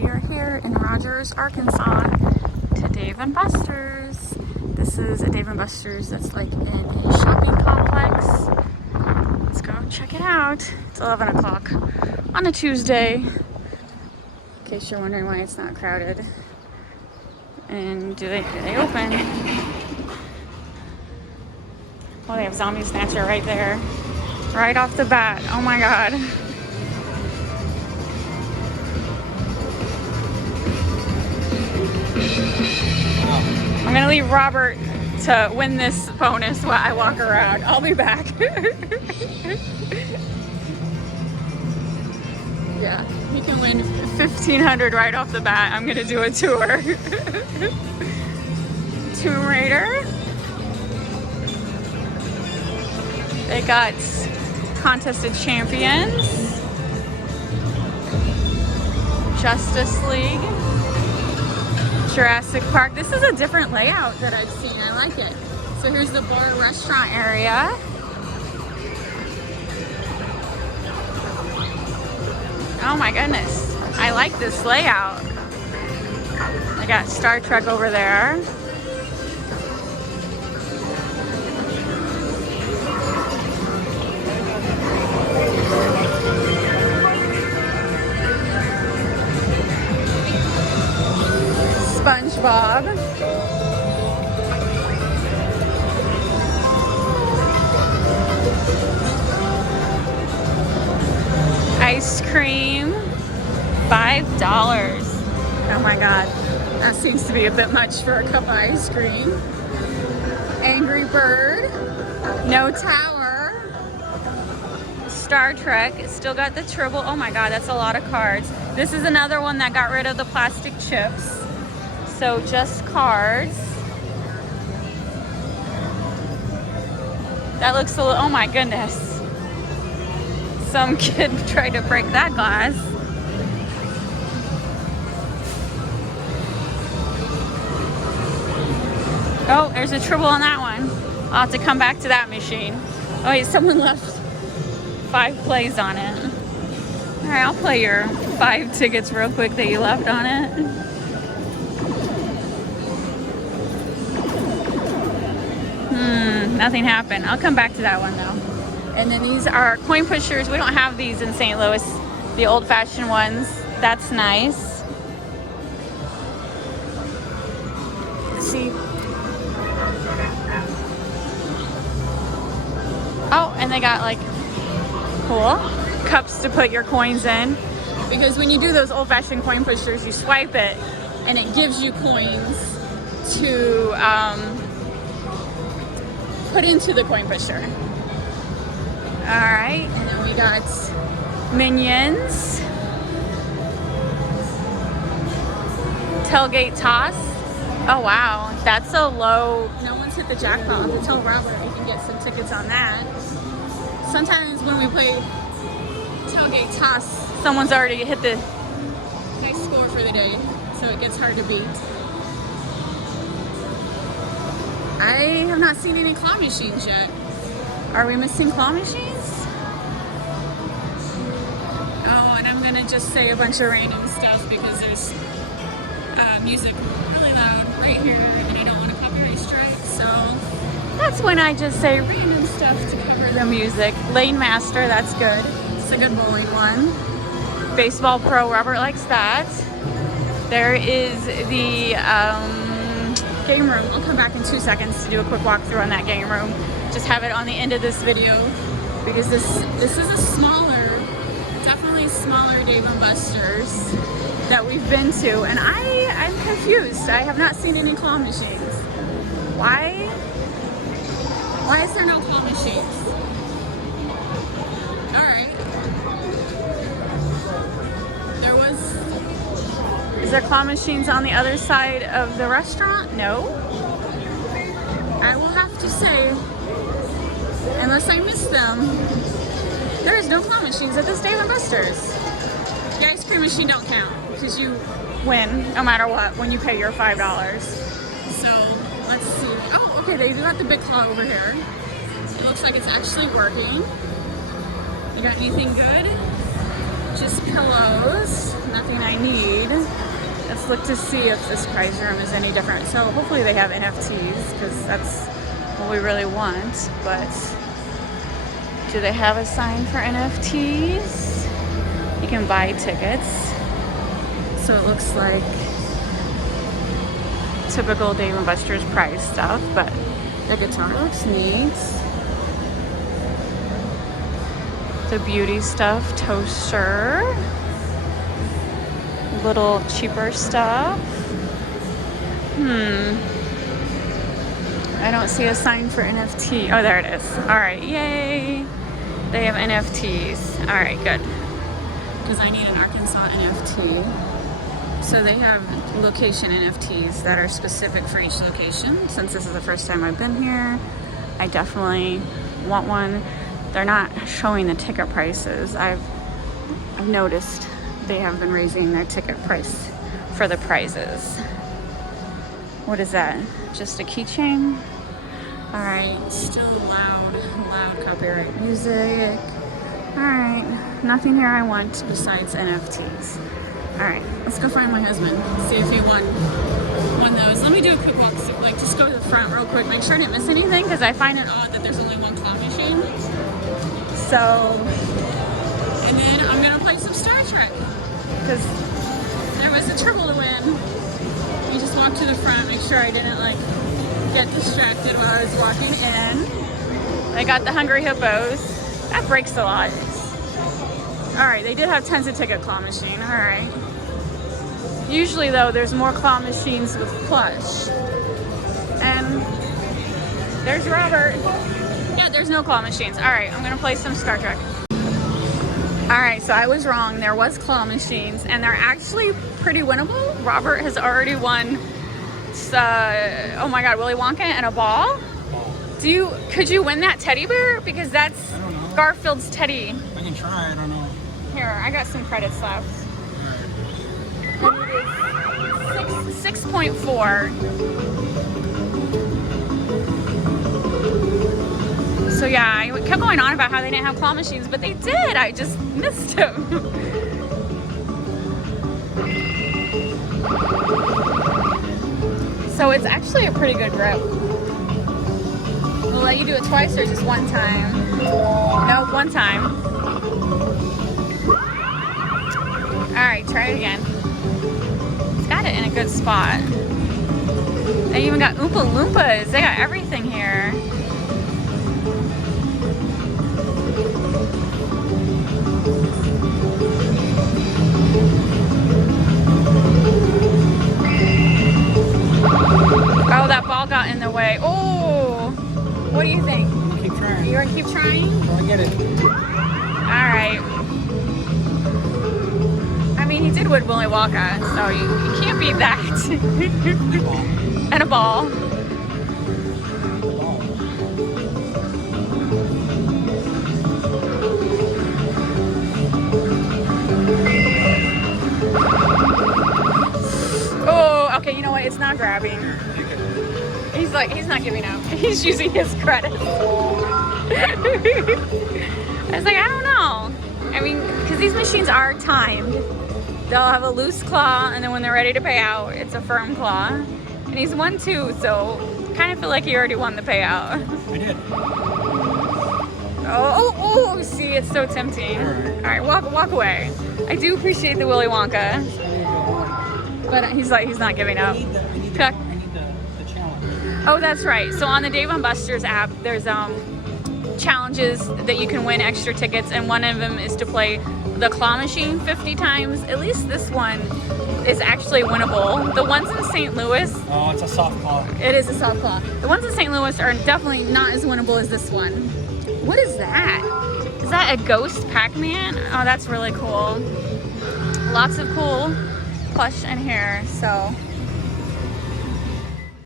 We are here in Rogers, Arkansas to Dave & Buster's. This is a Dave & Buster's that's like in a shopping complex. Let's go check it out. It's 11 o'clock on a Tuesday, in case you're wondering why it's not crowded. And do they open? Oh, they have Zombie Snatcher right there. Right off the bat. Oh my god. I'm gonna leave Robert to win this bonus while I walk around. I'll be back. Yeah, he can win $1,500 right off the bat. I'm gonna do a tour. Tomb Raider. They got Contested Champions. Justice League. Jurassic Park. This is a different layout that I've seen. I like it. So here's the bar restaurant area. Oh my goodness. I like this layout. I got Star Trek over there. SpongeBob. Ice cream, $5. Oh my god, that seems to be a bit much for a cup of ice cream. Angry Bird, No Tower, Star Trek, it's still got the Tribble. Oh my god, that's a lot of cards. This is another one that got rid of the plastic chips. So just cards. That looks a little, oh my goodness. Some kid tried to break that glass. Oh, there's a Tribble on that one. I'll have to come back to that machine. Oh wait, someone left 5 plays on it. All right, I'll play your 5 tickets real quick that you left on it. Nothing happened. I'll come back to that one though. And then these are coin pushers. We don't have these in St. Louis. The old-fashioned ones. That's nice. Let's see. Oh, and they got like cool cups to put your coins in. Because when you do those old-fashioned coin pushers, you swipe it and it gives you coins to put into the coin pusher. Alright, and then we got Minions. Tailgate Toss. Oh wow, that's a low. No one's hit the jackpot. I'll have to tell Robert we can get some tickets on that. Sometimes when we play Tailgate Toss, someone's already hit the high score for the day, so it gets hard to beat. I have not seen any claw machines yet. Are we missing claw machines? Oh, and I'm gonna just say a bunch of random stuff because there's music really loud right here and I don't want a copyright strike, so that's when I just say random stuff to cover the music. Lane Master, that's good. It's a good bowling one. Baseball Pro, Robert likes that. There is the game room. I'll come back in 2 seconds to do a quick walkthrough on that game room. Just have it on the end of this video because this is a smaller, definitely smaller Dave & Buster's that we've been to, and I'm confused. I have not seen any claw machines. Why is there no claw machines? All right. Is there claw machines on the other side of the restaurant? No. I will have to say, unless I missed them, there is no claw machines at this Dave & Buster's. The ice cream machine don't count because you win no matter what when you pay your $5. So let's see. Oh, okay, they do got the big claw over here. It looks like it's actually working. You got anything good? Just pillows. Nothing I need. look to see if this prize room is any different. So hopefully they have NFTs because that's what we really want. But do they have a sign for NFTs? You can buy tickets. So it looks like typical Dave & Buster's prize stuff, but the guitar looks neat. The beauty stuff, toaster. Little cheaper stuff. I don't see a sign for NFT. Oh, there it is. All right, yay. They have NFTs. All right, good. Because I need an Arkansas NFT. So they have location NFTs that are specific for each location. Since this is the first time I've been here, I definitely want one. They're not showing the ticket prices. I've noticed they have been raising their ticket price for the prizes. What is that? Just a keychain? All right, still loud copyright music. All right, nothing here I want besides NFTs. All right, let's go find my husband, see if he won those. Let me do a quick walk, so, like just go to the front real quick, make sure I didn't miss anything, because I find it odd that there's only one claw machine. So, and then I'm gonna play some Star Trek, because there was a triple to win. You just walk to the front, make sure I didn't like get distracted while I was walking in. I got the Hungry Hippos. That breaks a lot. All right, they did have tons of ticket claw machine. All right. Usually though, there's more claw machines with plush. And there's Robert. Yeah, there's no claw machines. All right, I'm gonna play some Star Trek. All right, so I was wrong. There was claw machines, and they're actually pretty winnable. Robert has already won. Oh my God, Willy Wonka and a ball. Could you win that teddy bear? Because that's Garfield's teddy. I can try. I don't know. Here, I got some credits left. All right. 6.4. So yeah, I kept going on about how they didn't have claw machines, but they did. I just missed them. So it's actually a pretty good grip. We'll let you do it twice or just one time? No, one time. All right, try it again. It's got it in a good spot. They even got Oompa Loompas. They got everything here. Oh, that ball got in the way. Oh, what do you think? Keep trying. You want to keep trying? I get it. All right. I mean, he did win Willy Wonka, so you can't beat that. And a ball. Oh, okay, you know what? It's not grabbing. He's not giving up. He's using his credit. I was like, I don't know. I mean, because these machines are timed. They'll have a loose claw, and then when they're ready to pay out, it's a firm claw. And he's won too, so kind of feel like he already won the payout. I did. Oh, see, it's so tempting. All right, walk away. I do appreciate the Willy Wonka, but he's not giving up. I need the challenge. Oh, that's right. So on the Dave & Buster's app, there's challenges that you can win extra tickets, and one of them is to play the claw machine 50 times. At least this one is actually winnable. The ones in St. Louis... Oh, it's a soft claw. It is a soft claw. The ones in St. Louis are definitely not as winnable as this one. What is that? Is that a ghost Pac-Man? Oh, that's really cool. Lots of cool plush in here, so...